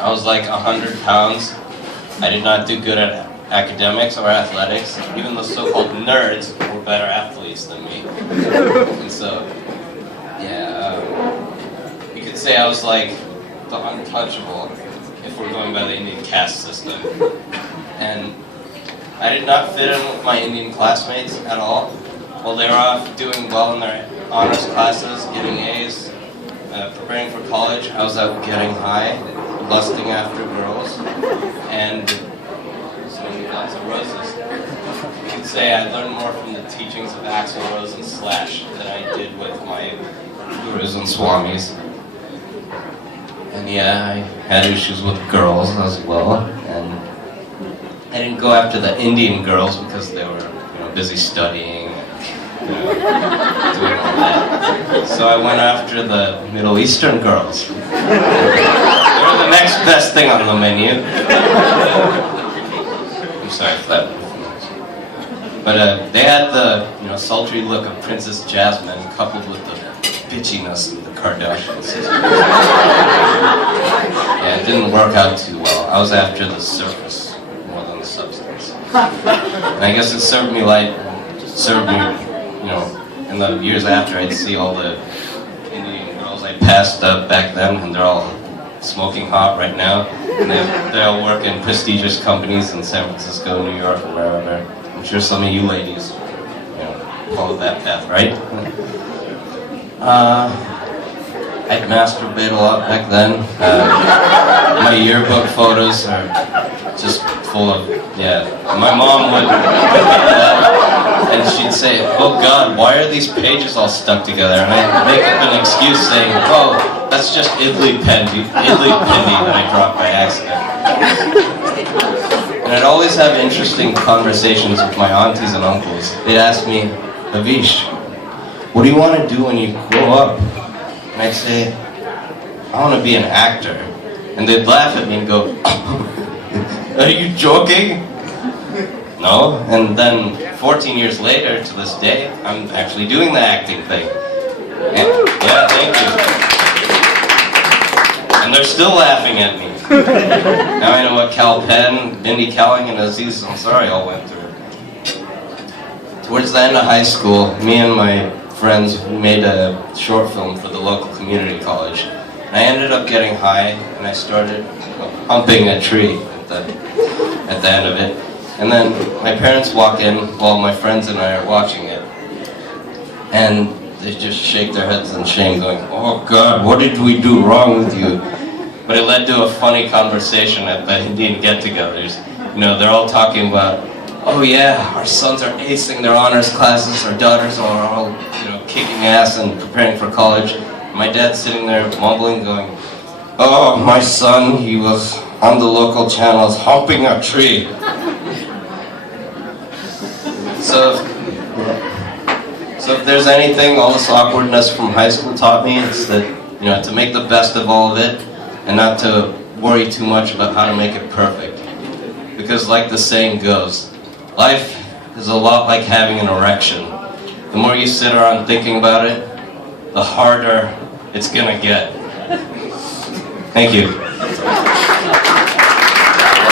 I was like 100 pounds. I did not do good at academics or athletics. Even the so-called nerds were better athletes than me. And so, yeah, you could say I was like the untouchable if we're going by the Indian caste system. And I did not fit in with my Indian classmates at all. While they were off doing well in their honors classes, getting A's, preparing for college, I was out getting high, lusting after girls, and smoking lots of roses. You could say I learned more from the teachings of Axl Rose and Slash than I did with my gurus and swamis. And yeah, I had issues with girls as well, and I didn't go after the Indian girls because they were, busy studying and, doing all that. So I went after the Middle Eastern girls. They were the next best thing on the menu. I'm sorry for that. But they had the, sultry look of Princess Jasmine coupled with the bitchiness of the Kardashians. Yeah, it didn't work out too well. I was after the surface more than the substance. And I guess it served me, in the years after, I'd see all the Indian girls I passed up back then, and they're all smoking hot right now. And they all work in prestigious companies in San Francisco, New York, or wherever. I'm sure some of you ladies, followed that path, right? I'd masturbate a lot back then. My yearbook photos are just full of, my mom would, and she'd say, "Oh God, why are these pages all stuck together?" And I'd make up an excuse saying, "Oh, that's just idli pendi that I dropped by accident." And I'd always have interesting conversations with my aunties and uncles. They'd ask me, "Havish, what do you want to do when you grow up?" And I'd say, "I want to be an actor." And they'd laugh at me and go, "Are you joking?" No. And then 14 years later, to this day, I'm actually doing the acting thing. And, yeah, thank you. And they're still laughing at me. Now I know what Cal Penn, Mindy Kaling, and Aziz Ansari all went through. Towards the end of high school, me and my friends made a short film for the local community college. And I ended up getting high, and I started humping a tree at the end of it. And then my parents walk in while my friends and I are watching it. And they just shake their heads in shame, going, "Oh God, what did we do wrong with you?" But it led to a funny conversation at the Indian get-togethers. They're all talking about, "Oh yeah, our sons are acing their honors classes, our daughters are all, kicking ass and preparing for college." My dad's sitting there mumbling, going, "Oh, my son, he was on the local channels humping a tree." So if there's anything all this awkwardness from high school taught me, it's that, to make the best of all of it and not to worry too much about how to make it perfect. Because like the saying goes, life is a lot like having an erection. The more you sit around thinking about it, the harder it's gonna get. Thank you.